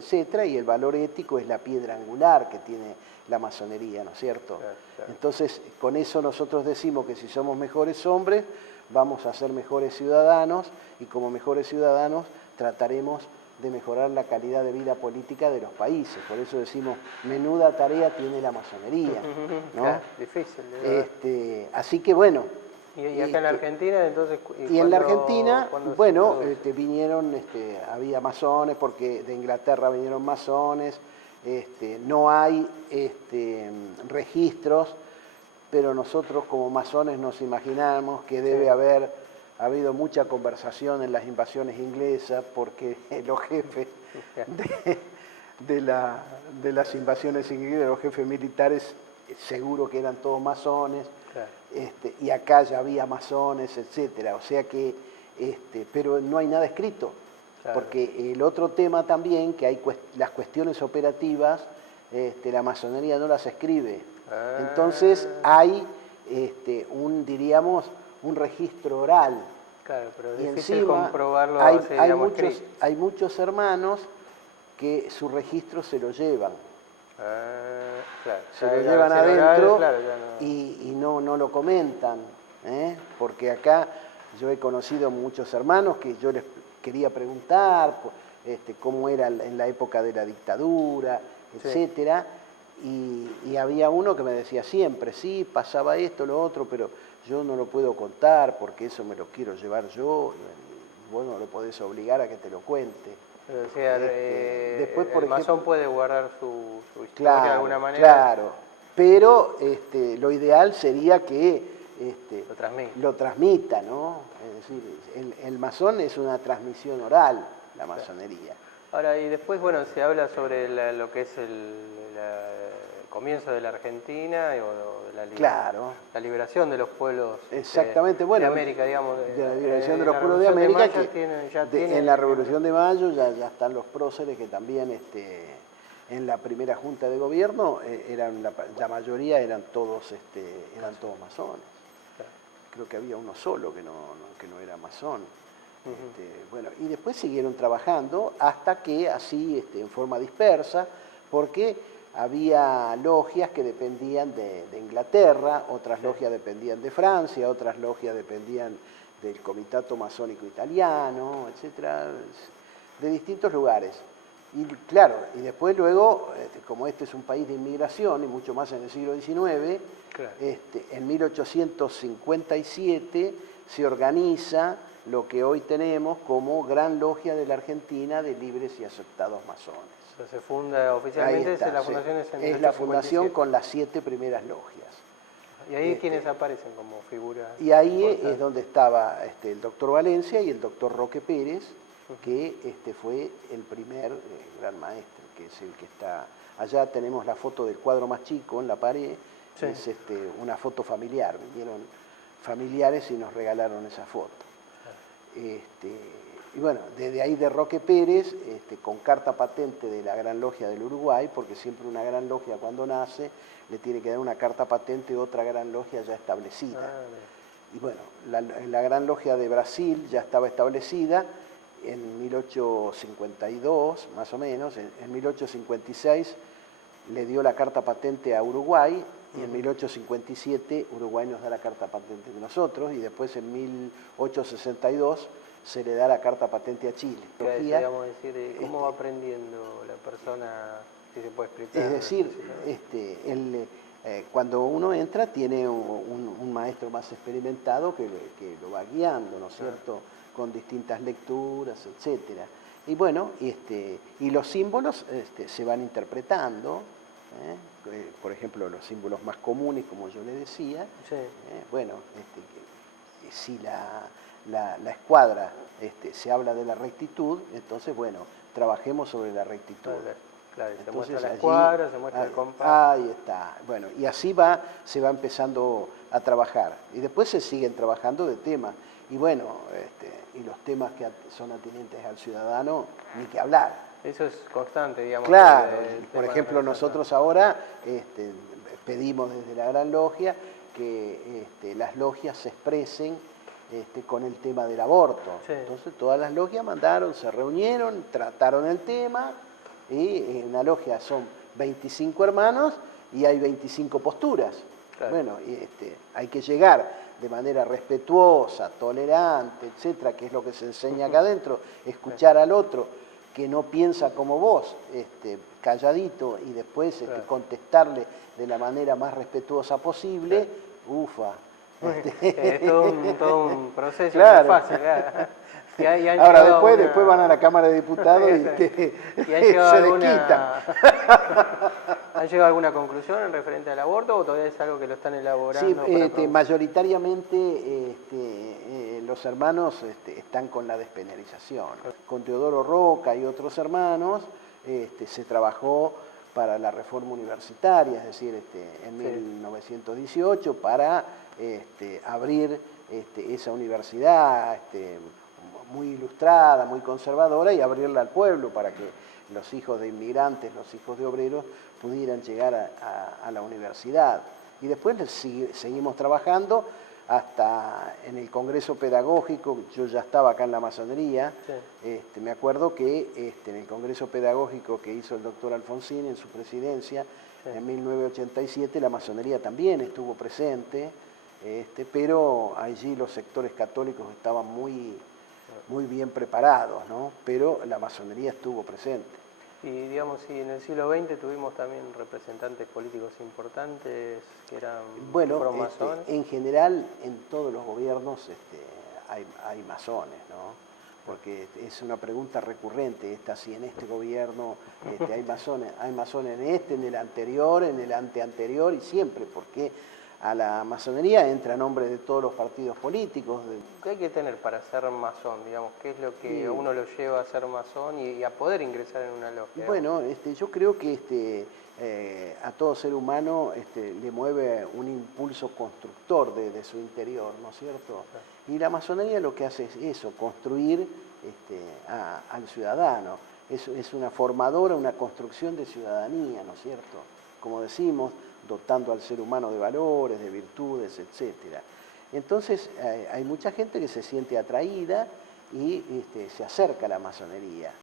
etcétera, y el valor ético es la piedra angular que tiene la masonería, ¿no es cierto? Claro, claro. Entonces, con eso nosotros decimos que si somos mejores hombres, vamos a ser mejores ciudadanos, y como mejores ciudadanos trataremos de mejorar la calidad de vida política de los países. Por eso decimos, menuda tarea tiene la masonería, ¿no? Claro, difícil. Así que bueno. ¿Y acá en la Argentina entonces? Y en la Argentina, bueno, vinieron, había masones, porque de Inglaterra vinieron masones, no hay registros, pero nosotros como masones nos imaginamos que debe haber habido mucha conversación en las invasiones inglesas, porque los jefes de las invasiones inglesas, los jefes militares, seguro que eran todos masones. Claro. Y acá ya había masones, etcétera, o sea que, pero no hay nada escrito, claro. Porque el otro tema también, que hay las cuestiones operativas, la masonería no las escribe, entonces hay, diríamos, un registro oral. Claro, pero es y difícil encima comprobarlo. Hay muchos hermanos que su registro se lo llevan. Claro, se lo llevan adentro, claro, y no lo comentan, porque acá yo he conocido muchos hermanos que yo les quería preguntar cómo era en la época de la dictadura, etcétera, y había uno que me decía siempre, sí, pasaba esto, lo otro, pero yo no lo puedo contar porque eso me lo quiero llevar yo, y vos no lo podés obligar a que te lo cuente. O sea, después, por el masón ejemplo, puede guardar su historia claro, de alguna manera. Claro, pero lo ideal sería que lo transmita, ¿no? Es decir, el masón es una transmisión oral, la masonería. Ahora, y después, bueno, se habla sobre lo que es el comienzo de la Argentina o de la liberación de los pueblos. Exactamente, de América, digamos. De la liberación de los pueblos de América, en la Revolución de Mayo ya están los próceres que también en la primera junta de gobierno la mayoría eran todos masones. Claro. Creo que había uno solo que no era masón. Bueno, y después siguieron trabajando hasta que así en forma dispersa, porque había logias que dependían de Inglaterra, otras logias dependían de Francia, otras logias dependían del Comitato Masónico Italiano, etcétera, de distintos lugares. Y claro, y después luego, como este es un país de inmigración, y mucho más en el siglo XIX, claro. En 1857 se organiza lo que hoy tenemos como Gran Logia de la Argentina de Libres y Aceptados Masones. Se funda oficialmente, la fundación es la fundación con las 7 primeras logias. ¿Y ahí quiénes aparecen como figuras? Y ahí es donde estaba el doctor Valencia y el doctor Roque Pérez, que fue el primer gran maestro, que es el que está... Allá tenemos la foto del cuadro más chico en la pared, es una foto familiar, vinieron familiares y nos regalaron esa foto. Y bueno, desde ahí de Roque Pérez, con carta patente de la Gran Logia del Uruguay, porque siempre una Gran Logia cuando nace le tiene que dar una carta patente de otra Gran Logia ya establecida. Y bueno, la Gran Logia de Brasil ya estaba establecida en 1852, más o menos. En 1856 le dio la carta patente a Uruguay, y en 1857 Uruguay nos da la carta patente de nosotros, y después en 1862 se le da la carta patente a Chile. ¿Cómo va aprendiendo la persona, si se puede explicar? Es decir, cuando uno entra tiene un maestro más experimentado que lo va guiando, ¿no es cierto?, con distintas lecturas, etcétera. Y bueno, y los símbolos se van interpretando, por ejemplo, los símbolos más comunes, como yo le decía, bueno, si la escuadra se habla de la rectitud, entonces, bueno, trabajemos sobre la rectitud. Claro, entonces, se muestra la escuadra, se muestra el compás. Ahí está. Bueno, y así se va empezando a trabajar. Y después se siguen trabajando de temas. Y bueno, y los temas que son atinentes al ciudadano, ni que hablar. Eso es constante, digamos. Claro, por ejemplo, nosotros ahora pedimos desde la Gran Logia que las logias se expresen con el tema del aborto. Entonces todas las logias mandaron, se reunieron, trataron el tema, Y en una logia son 25 hermanos y hay 25 posturas. Claro. Bueno, hay que llegar de manera respetuosa, tolerante, etcétera, que es lo que se enseña acá adentro, escuchar al otro que no piensa como vos, calladito, y después claro, contestarle de la manera más respetuosa posible, claro, ufa. Es todo un proceso, claro. No es fácil. Ahora después van a la Cámara de Diputados y se desquitan. ¿Han llegado a alguna conclusión en referente al aborto o todavía es algo que lo están elaborando? Sí, mayoritariamente los hermanos están con la despenalización. Con Teodoro Roca y otros hermanos se trabajó para la reforma universitaria, es decir, en 1918 para abrir esa universidad muy ilustrada, muy conservadora, y abrirla al pueblo para que los hijos de inmigrantes, los hijos de obreros, pudieran llegar a la universidad. Y después seguimos trabajando hasta en el Congreso Pedagógico. Yo ya estaba acá en la masonería, sí. Me acuerdo que en el Congreso Pedagógico que hizo el doctor Alfonsín en su presidencia, sí, en 1987, la masonería también estuvo presente, pero allí los sectores católicos estaban muy bien preparados, ¿no? Pero la masonería estuvo presente. Y digamos, si en el siglo XX tuvimos también representantes políticos importantes que eran pro-masones. En general, en todos los gobiernos hay masones, ¿no? Porque es una pregunta recurrente esta, si en este gobierno hay masones en el anterior, en el anteanterior y siempre, porque a la masonería entra en nombre de todos los partidos políticos. ¿Qué hay que tener para ser masón? Digamos, ¿qué es lo que a uno lo lleva a ser masón y a poder ingresar en una logia? Bueno, yo creo que a todo ser humano le mueve un impulso constructor de su interior, ¿no es cierto? Y la masonería lo que hace es eso, construir al ciudadano. Es una formadora, una construcción de ciudadanía, ¿no es cierto? Como decimos, dotando al ser humano de valores, de virtudes, etc. Entonces hay mucha gente que se siente atraída y se acerca a la masonería.